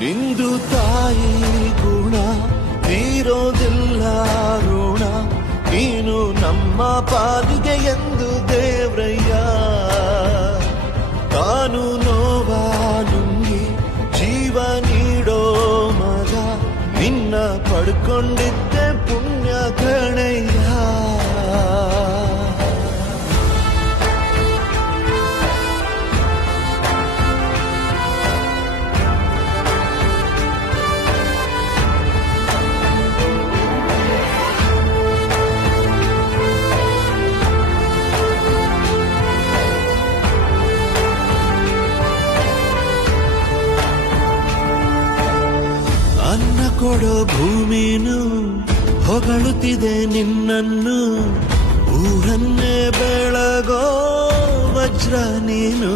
ನಿಂದು ತಾಯಿ ಗುಣ ತೀರೋದಿಲ್ಲ ಋಣ, ನೀನು ನಮ್ಮ ಪಾಲಿಗೆ ಎಂದು ದೇವ್ರಯ್ಯ. ತಾನು ನೋವಾ ನುಂಗಿ ಜೀವ ನೀಡೋ ಮಗ, ನಿನ್ನ ಪಡ್ಕೊಂಡಿದ್ದೆ ಪುಣ್ಯ ಗಣಯ್ಯ. ಅನ್ನ ಕೊಡೋ ಭೂಮಿನು ಹೊಗಳುತ್ತಿದೆ ನಿನ್ನನ್ನು, ಊರನ್ನೇ ಬೆಳಗೋ ವಜ್ರ ನೀನು.